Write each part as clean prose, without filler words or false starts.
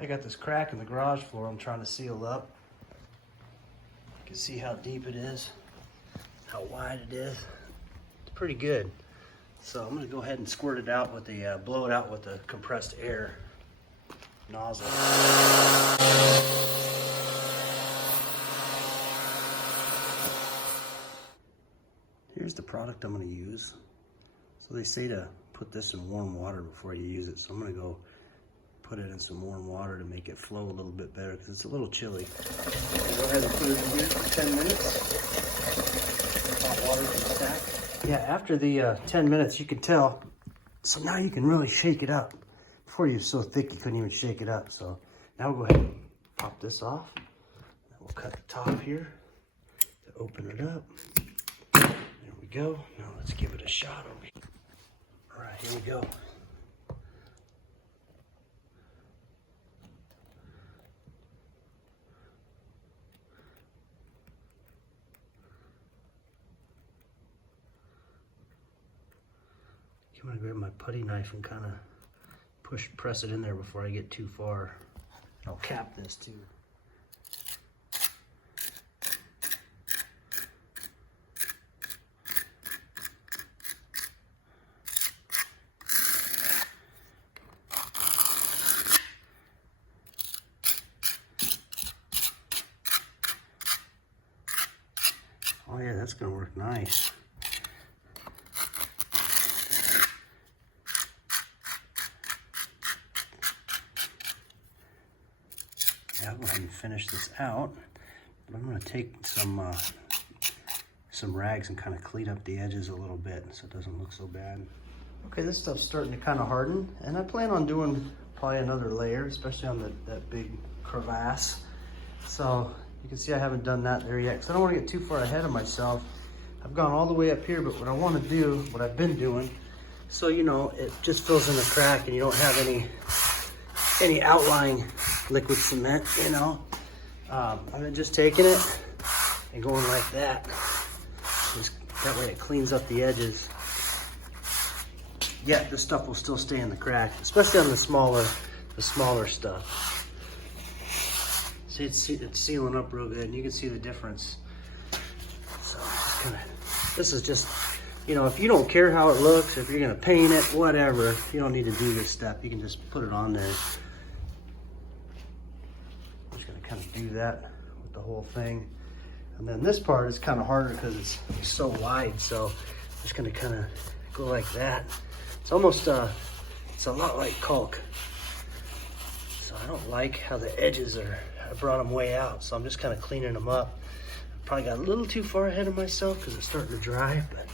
I got this crack in the garage floor I'm trying to seal up. You can see how deep it is, how wide it is. It's pretty good. So I'm gonna go ahead and squirt it out with the, blow it out with the compressed air nozzle. Here's the product I'm gonna use. So they say to put this in warm water before you use it. So I'm gonna go put it in some warm water to make it flow a little bit better because it's a little chilly. Go ahead and put it in here for 10 minutes. Hot water from the tap. Yeah, after the 10 minutes, you can tell. So now you can really shake it up. Before you were so thick you couldn't even shake it up. So now we'll go ahead and pop this off. Then we'll cut the top here to open it up. There we go. Now let's give it a shot over here. All right, here we go. I'm gonna grab my putty knife and kind of press it in there before I get too far. I'll cap this too. Oh yeah, that's gonna work nice. Yeah, I'll go ahead and finish this out. But I'm gonna take some rags and kind of clean up the edges a little bit so it doesn't look so bad. Okay, this stuff's starting to kind of harden, and I plan on doing probably another layer, especially on that big crevasse. So you can see I haven't done that there yet because I don't want to get too far ahead of myself. I've gone all the way up here, but what I want to do, what I've been doing, so you know, it just fills in the crack and you don't have any outlying liquid cement, you know. I've been just taking it and going like that. That way it cleans up the edges. Yet this stuff will still stay in the crack, especially on the smaller stuff. See, it's sealing up real good, and you can see the difference. So this is just, you know, if you don't care how it looks, if you're gonna paint it, whatever, you don't need to do this step. You can just put it on there. I'm just gonna kind of do that with the whole thing. And then this part is kind of harder because it's so wide. So I'm just gonna kind of go like that. It's almost, it's a lot like caulk. So I don't like how the edges are, I brought them way out. So I'm just kind of cleaning them up. Probably got a little too far ahead of myself because it's starting to dry, but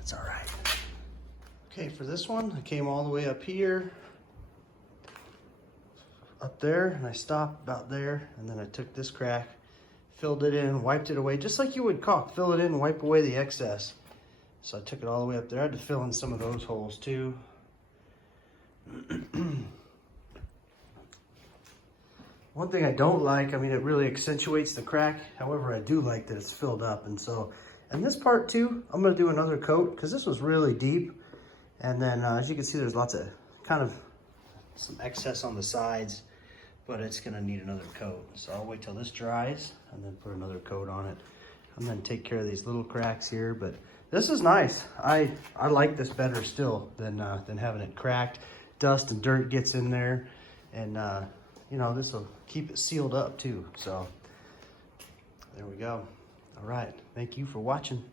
it's all right. Okay, for this one, I came all the way up here, up there, and I stopped about there, and then I took this crack, filled it in, wiped it away, just like you would caulk. Fill it in, wipe away the excess. So I took it all the way up there. I had to fill in some of those holes too. One thing I don't like, I mean, it really accentuates the crack. However, I do like that it's filled up. And so, and this part too, I'm gonna do another coat because this was really deep. And then as you can see, there's lots of kind of some excess on the sides, but it's gonna need another coat. So I'll wait till this dries and then put another coat on it. And then take care of these little cracks here. But this is nice. I like this better still than having it cracked. Dust and dirt gets in there. And you know, this will keep it sealed up too. So there we go. All right, thank you for watching.